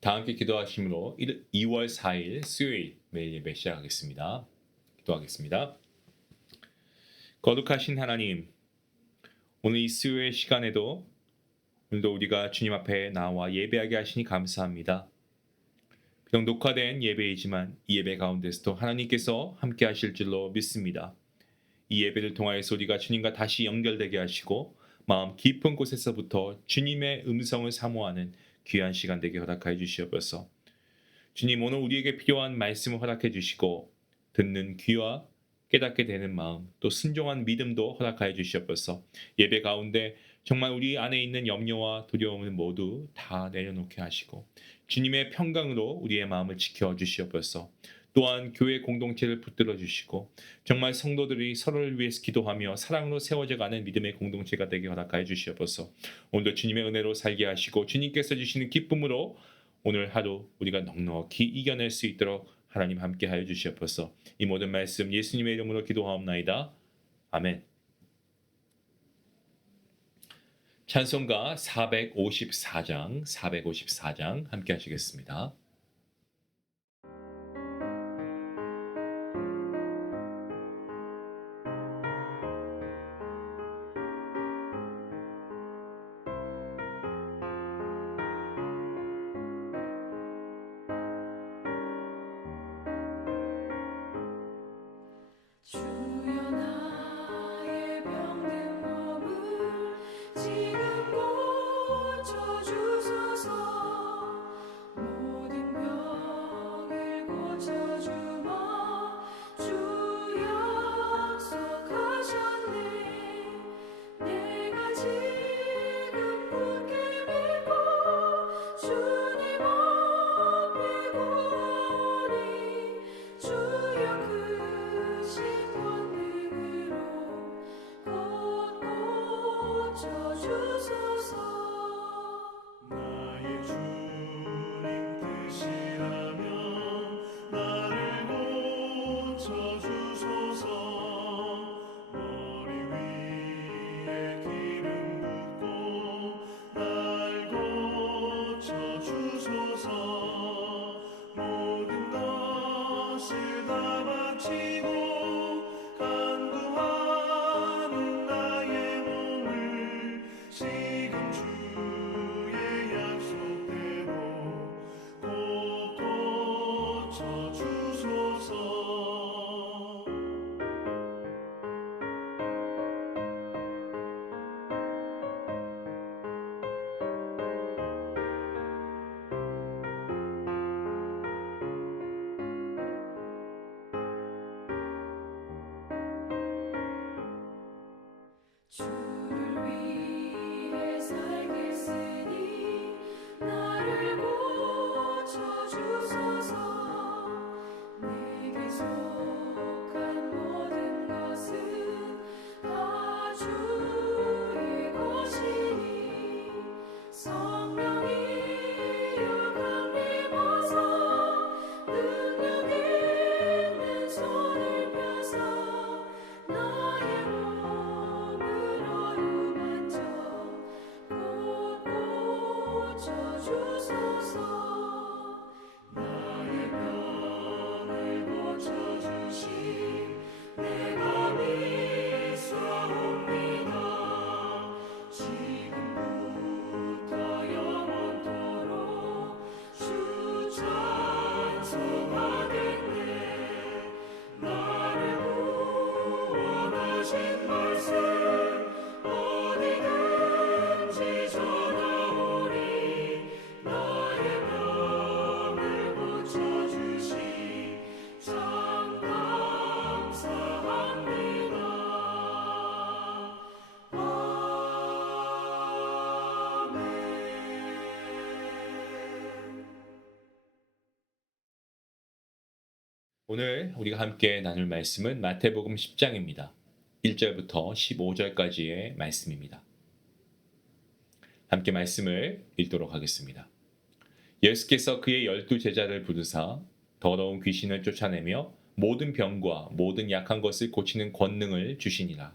다 함께 기도하심으로 2월 4일 수요일 매일 예배 시작하겠습니다. 기도하겠습니다. 거룩하신 하나님, 오늘 이 수요일 시간에도 오늘도 우리가 주님 앞에 나와 예배하게 하시니 감사합니다. 비록 녹화된 예배이지만 이 예배 가운데서도 하나님께서 함께 하실 줄로 믿습니다. 이 예배를 통하여서 우리가 주님과 다시 연결되게 하시고 마음 깊은 곳에서부터 주님의 음성을 사모하는 귀한 시간 되게 허락하여 주시옵소서. 주님, 오늘 우리에게 필요한 말씀을 허락해 주시고 듣는 귀와 깨닫게 되는 마음, 또 순종한 믿음도 허락하여 주시옵소서. 예배 가운데 정말 우리 안에 있는 염려와 두려움을 모두 다 내려놓게 하시고 주님의 평강으로 우리의 마음을 지켜 주시옵소서. 또한 교회 공동체를 붙들어 주시고 정말 성도들이 서로를 위해서 기도하며 사랑으로 세워져가는 믿음의 공동체가 되게 허락하여 주시옵소서. 오늘도 주님의 은혜로 살게 하시고 주님께서 주시는 기쁨으로 오늘 하루 우리가 넉넉히 이겨낼 수 있도록 하나님 함께하여 주시옵소서. 이 모든 말씀 예수님의 이름으로 기도하옵나이다. 아멘. 찬송가 454장 함께 하시겠습니다. 주여 나의 병든 몸을 지금 고쳐주소서. 모든 병을 고쳐주마 주 약속하셨네. 내가 지금 굳게 믿고 주님 앞에 구하오니 주여 크신 권능으로 곧 고쳐주소서. 나의 주님 뜻이라면 나를 고쳐주소서. 머리 위에 기름 붓고 날 고쳐주소서. 모든 것을 다 바치고 간구하는 나의 몸을 지금 주의 약속대로 꼭 고쳐주소서. 주를 위해 살겠으니 나를 고쳐주소서. 내게 속한 모든 것은 다 주의 것이니 성령이여 강림하사 능력 있는 손을 펴사 나의 몸을 어루만져 곧 고쳐주소서. 나의 병을 고쳐주신 내가 믿사옵니다. 지금부터 영원토록 주 찬송하겠네. 나를 구원하신 말씀 어디든지 전하오니 나의 병을 고쳐주시 참 감사합니다. 아멘. 오늘 우리가 함께 나눌 말씀은 마태복음 10장입니다. 1절부터 15절까지의 말씀입니다. 함께 말씀을 읽도록 하겠습니다. 예수께서 그의 12제자를 부르사 더러운 귀신을 쫓아내며 모든 병과 모든 약한 것을 고치는 권능을 주시니라.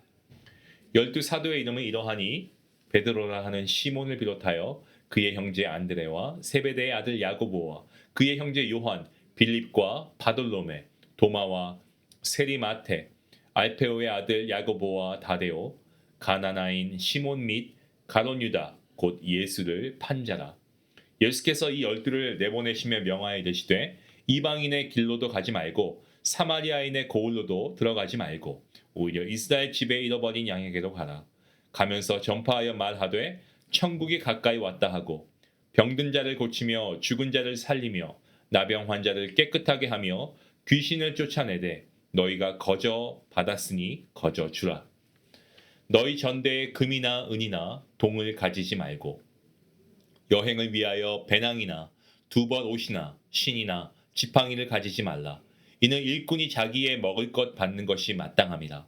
12 사도의 이름은 이러하니 베드로라 하는 시몬을 비롯하여 그의 형제 안드레와 세베대의 아들 야고보와 그의 형제 요한, 빌립과 바돌로메, 도마와 세리마테, 알페오의 아들 야고보와 다데오, 가나나인 시몬 및 가론 유다 곧 예수를 판 자라. 예수께서 이 열두를 내보내시며 명하여 이르시되 이방인의 길로도 가지 말고 사마리아인의 고을로도 들어가지 말고 오히려 이스라엘 집에 잃어버린 양에게로 가라. 가면서 전파하여 말하되 천국이 가까이 왔다 하고 병든 자를 고치며 죽은 자를 살리며 나병 환자를 깨끗하게 하며 귀신을 쫓아내되 너희가 거저 받았으니 거저 주라. 너희 전대에 금이나 은이나 동을 가지지 말고 여행을 위하여 배낭이나 두벌 옷이나 신이나 지팡이를 가지지 말라. 이는 일꾼이 자기의 먹을 것 받는 것이 마땅함이라.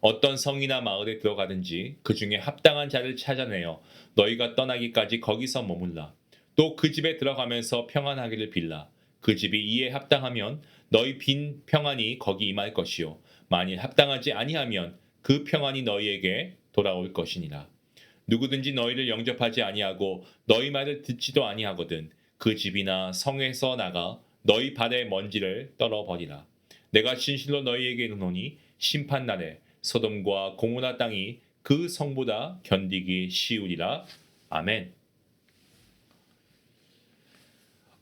어떤 성이나 마을에 들어가든지 그 중에 합당한 자를 찾아내어 너희가 떠나기까지 거기서 머물라. 또 그 집에 들어가면서 평안하기를 빌라. 그 집이 이에 합당하면 너희 빈 평안이 거기 임할 것이요 만일 합당하지 아니하면 그 평안이 너희에게 돌아올 것이니라. 누구든지 너희를 영접하지 아니하고 너희 말을 듣지도 아니하거든 그 집이나 성에서 나가 너희 발의 먼지를 떨어버리라. 내가 진실로 너희에게 이르노니 심판날에 소돔과 고모라 땅이 그 성보다 견디기 쉬우리라. 아멘.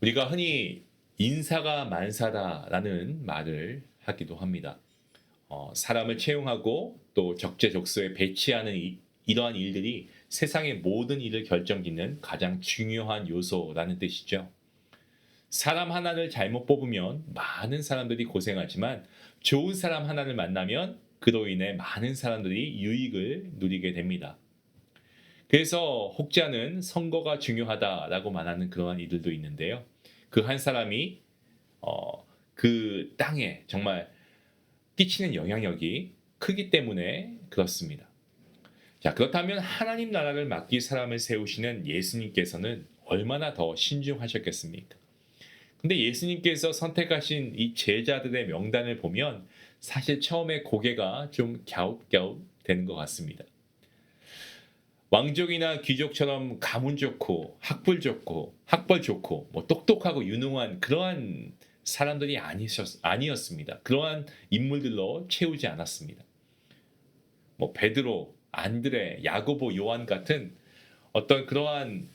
우리가 흔히 인사가 만사다라는 말을 하기도 합니다. 사람을 채용하고 또 적재적소에 배치하는 이러한 일들이 세상의 모든 일을 결정짓는 가장 중요한 요소라는 뜻이죠. 사람 하나를 잘못 뽑으면 많은 사람들이 고생하지만 좋은 사람 하나를 만나면 그로 인해 많은 사람들이 유익을 누리게 됩니다. 그래서 혹자는 선거가 중요하다라고 말하는 그러한 이들도 있는데요. 그 한 사람이 그 땅에 정말 끼치는 영향력이 크기 때문에 그렇습니다. 자, 그렇다면 하나님 나라를 맡길 사람을 세우시는 예수님께서는 얼마나 더 신중하셨겠습니까? 근데 예수님께서 선택하신 이 제자들의 명단을 보면 사실 처음에 고개가 좀 갸웃갸웃 되는 것 같습니다. 왕족이나 귀족처럼 가문 좋고 학벌 좋고 뭐 똑똑하고 유능한 그러한 사람들이 아니었습니다. 그러한 인물들로 채우지 않았습니다. 뭐 베드로, 안드레, 야고보, 요한 같은 어떤 그러한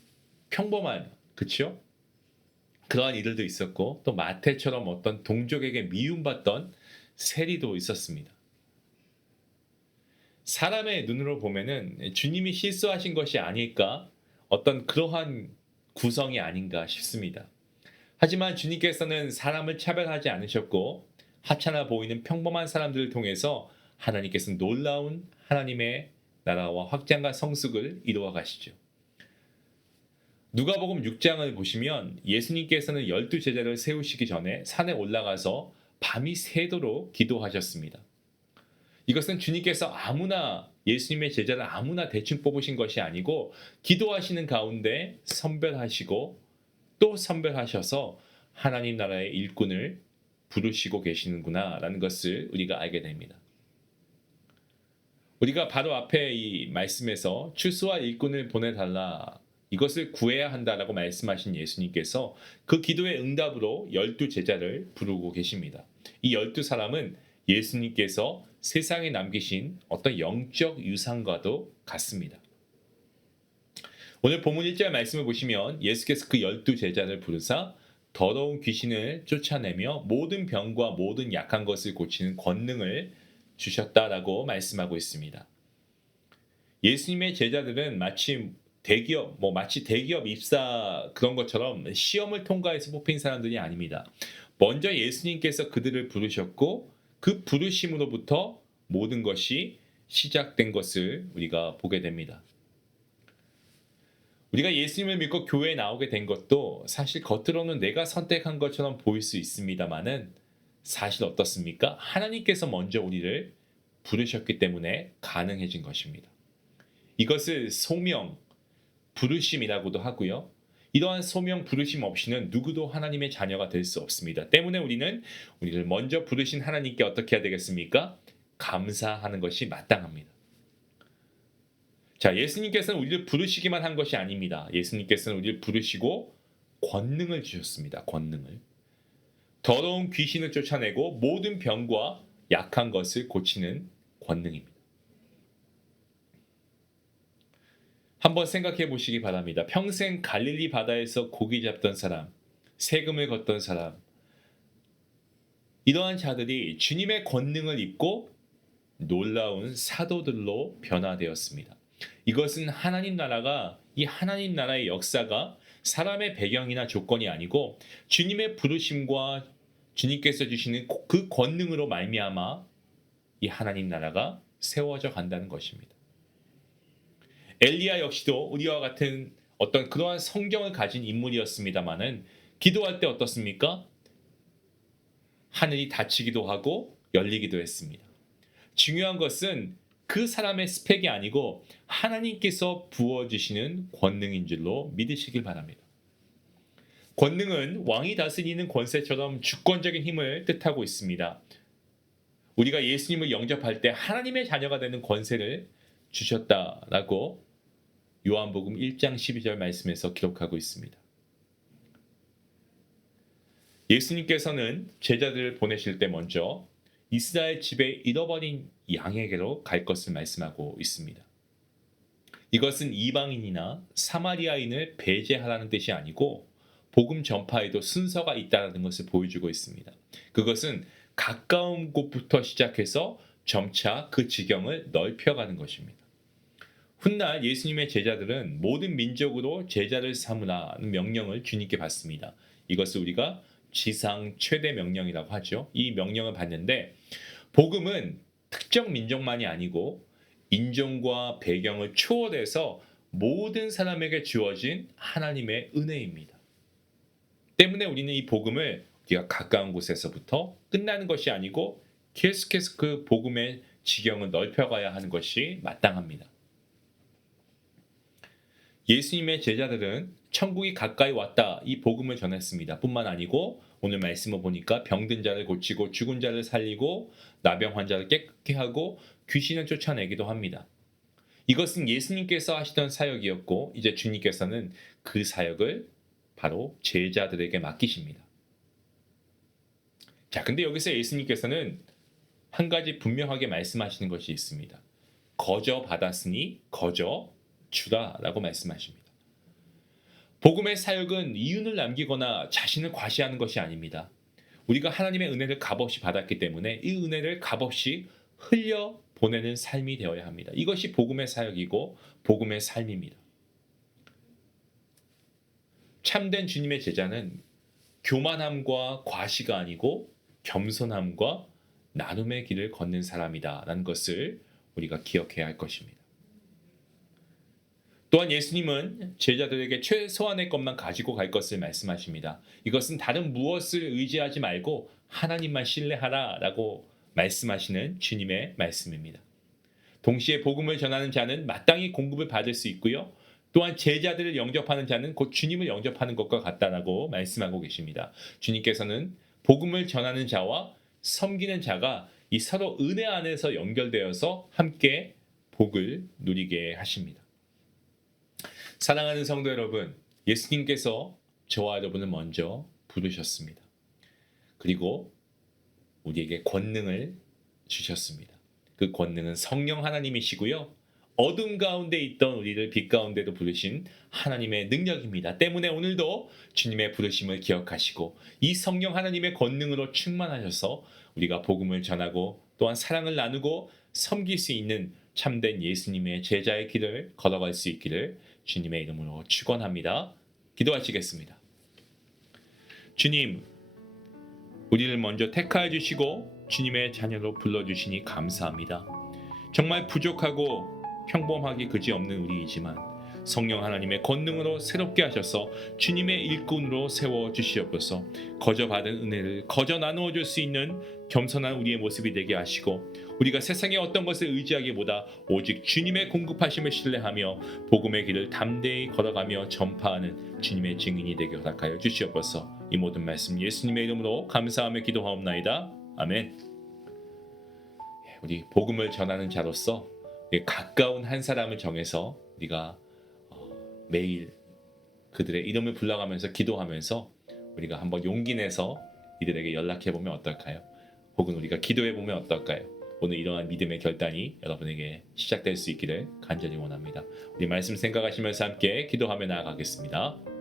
평범한 그렇죠? 그러한 이들도 있었고 또 마태처럼 어떤 동족에게 미움받던 세리도 있었습니다. 사람의 눈으로 보면은 주님이 실수하신 것이 아닐까 어떤 그러한 구성이 아닌가 싶습니다. 하지만 주님께서는 사람을 차별하지 않으셨고 하찮아 보이는 평범한 사람들을 통해서 하나님께서는 놀라운 하나님의 나라와 확장과 성숙을 이루어 가시죠. 누가복음 6장을 보시면 예수님께서는 12제자를 세우시기 전에 산에 올라가서 밤이 새도록 기도하셨습니다. 이것은 주님께서 아무나 예수님의 제자를 아무나 대충 뽑으신 것이 아니고 기도하시는 가운데 선별하시고 또 선별하셔서 하나님 나라의 일꾼을 부르시고 계시는구나라는 것을 우리가 알게 됩니다. 우리가 바로 앞에 이 말씀에서 추수와 일꾼을 보내달라 이것을 구해야 한다라고 말씀하신 예수님께서 그 기도의 응답으로 12제자를 부르고 계십니다. 이 12사람은 예수님께서 세상에 남기신 어떤 영적 유산과도 같습니다. 오늘 본문 1절 말씀을 보시면 예수께서 그 12제자를 부르사 더러운 귀신을 쫓아내며 모든 병과 모든 약한 것을 고치는 권능을 주셨다라고 말씀하고 있습니다. 예수님의 제자들은 마치 대기업 입사 그런 것처럼 시험을 통과해서 뽑힌 사람들이 아닙니다. 먼저 예수님께서 그들을 부르셨고 그 부르심으로부터 모든 것이 시작된 것을 우리가 보게 됩니다. 우리가 예수님을 믿고 교회에 나오게 된 것도 사실 겉으로는 내가 선택한 것처럼 보일 수 있습니다만은 사실 어떻습니까? 하나님께서 먼저 우리를 부르셨기 때문에 가능해진 것입니다. 이것을 소명, 부르심이라고도 하고요. 이러한 소명, 부르심 없이는 누구도 하나님의 자녀가 될 수 없습니다. 때문에 우리는 우리를 먼저 부르신 하나님께 어떻게 해야 되겠습니까? 감사하는 것이 마땅합니다. 자, 예수님께서는 우리를 부르시기만 한 것이 아닙니다. 예수님께서는 우리를 부르시고 권능을 주셨습니다. 권능을. 더러운 귀신을 쫓아내고 모든 병과 약한 것을 고치는 권능입니다. 한번 생각해 보시기 바랍니다. 평생 갈릴리 바다에서 고기 잡던 사람, 세금을 걷던 사람, 이러한 자들이 주님의 권능을 입고 놀라운 사도들로 변화되었습니다. 이것은 하나님 나라가, 이 하나님 나라의 역사가 사람의 배경이나 조건이 아니고 주님의 부르심과 주님께서 주시는 그 권능으로 말미암아 이 하나님 나라가 세워져 간다는 것입니다. 엘리야 역시도 우리와 같은 어떤 그러한 성경을 가진 인물이었습니다마는 기도할 때 어떻습니까? 하늘이 닫히기도 하고 열리기도 했습니다. 중요한 것은 그 사람의 스펙이 아니고 하나님께서 부어주시는 권능인 줄로 믿으시길 바랍니다. 권능은 왕이 다스리는 권세처럼 주권적인 힘을 뜻하고 있습니다. 우리가 예수님을 영접할 때 하나님의 자녀가 되는 권세를 주셨다라고 요한복음 1장 12절 말씀에서 기록하고 있습니다. 예수님께서는 제자들을 보내실 때 먼저 이스라엘 집에 잃어버린 양에게로 갈 것을 말씀하고 있습니다. 이것은 이방인이나 사마리아인을 배제하라는 뜻이 아니고 복음 전파에도 순서가 있다는 것을 보여주고 있습니다. 그것은 가까운 곳부터 시작해서 점차 그 지경을 넓혀가는 것입니다. 훗날 예수님의 제자들은 모든 민족으로 제자를 삼으라는 명령을 주님께 받습니다. 이것을 우리가 지상 최대 명령이라고 하죠. 이 명령을 받는데 복음은 특정 민족만이 아니고 인종과 배경을 초월해서 모든 사람에게 주어진 하나님의 은혜입니다. 때문에 우리는 이 복음을 우리가 가까운 곳에서부터 끝나는 것이 아니고 계속해서 그 복음의 지경을 넓혀가야 하는 것이 마땅합니다. 예수님의 제자들은 천국이 가까이 왔다 이 복음을 전했습니다. 뿐만 아니고 오늘 말씀을 보니까 병든 자를 고치고 죽은 자를 살리고 나병 환자를 깨끗게 하고 귀신을 쫓아내기도 합니다. 이것은 예수님께서 하시던 사역이었고 이제 주님께서는 그 사역을 바로 제자들에게 맡기십니다. 자, 근데 여기서 예수님께서는 한 가지 분명하게 말씀하시는 것이 있습니다. 거저 받았으니 거저 주라라고 말씀하십니다. 복음의 사역은 이윤을 남기거나 자신을 과시하는 것이 아닙니다. 우리가 하나님의 은혜를 값없이 받았기 때문에 이 은혜를 값없이 흘려 보내는 삶이 되어야 합니다. 이것이 복음의 사역이고 복음의 삶입니다. 참된 주님의 제자는 교만함과 과시가 아니고 겸손함과 나눔의 길을 걷는 사람이다라는 것을 우리가 기억해야 할 것입니다. 또한 예수님은 제자들에게 최소한의 것만 가지고 갈 것을 말씀하십니다. 이것은 다른 무엇을 의지하지 말고 하나님만 신뢰하라라고 말씀하시는 주님의 말씀입니다. 동시에 복음을 전하는 자는 마땅히 공급을 받을 수 있고요. 또한 제자들을 영접하는 자는 곧 주님을 영접하는 것과 같다라고 말씀하고 계십니다. 주님께서는 복음을 전하는 자와 섬기는 자가 이 서로 은혜 안에서 연결되어서 함께 복을 누리게 하십니다. 사랑하는 성도 여러분, 예수님께서 저와 여러분을 먼저 부르셨습니다. 그리고 우리에게 권능을 주셨습니다. 그 권능은 성령 하나님이시고요. 어둠 가운데 있던 우리를 빛 가운데로 부르신 하나님의 능력입니다. 때문에 오늘도 주님의 부르심을 기억하시고 이 성령 하나님의 권능으로 충만하셔서 우리가 복음을 전하고 또한 사랑을 나누고 섬길 수 있는 참된 예수님의 제자의 길을 걸어갈 수 있기를 주님의 이름으로 축원합니다. 기도하시겠습니다. 주님, 우리를 먼저 택하여 주시고 주님의 자녀로 불러주시니 감사합니다. 정말 부족하고 평범하기 그지없는 우리이지만 성령 하나님의 권능으로 새롭게 하셔서 주님의 일꾼으로 세워주시옵소서. 거저 받은 은혜를 거저 나누어 줄 수 있는 겸손한 우리의 모습이 되게 하시고 우리가 세상의 어떤 것을 의지하기보다 오직 주님의 공급하심을 신뢰하며 복음의 길을 담대히 걸어가며 전파하는 주님의 증인이 되게 허락하여 주시옵소서. 이 모든 말씀 예수님의 이름으로 감사하며 기도하옵나이다. 아멘. 우리 복음을 전하는 자로서 가까운 한 사람을 정해서 우리가 매일 그들의 이름을 불러가면서 기도하면서 우리가 한번 용기 내서 이들에게 연락해 보면 어떨까요? 혹은 우리가 기도해 보면 어떨까요? 오늘 이러한 믿음의 결단이 여러분에게 시작될 수 있기를 간절히 원합니다. 우리 말씀 생각하시면서 함께 기도하며 나아가겠습니다.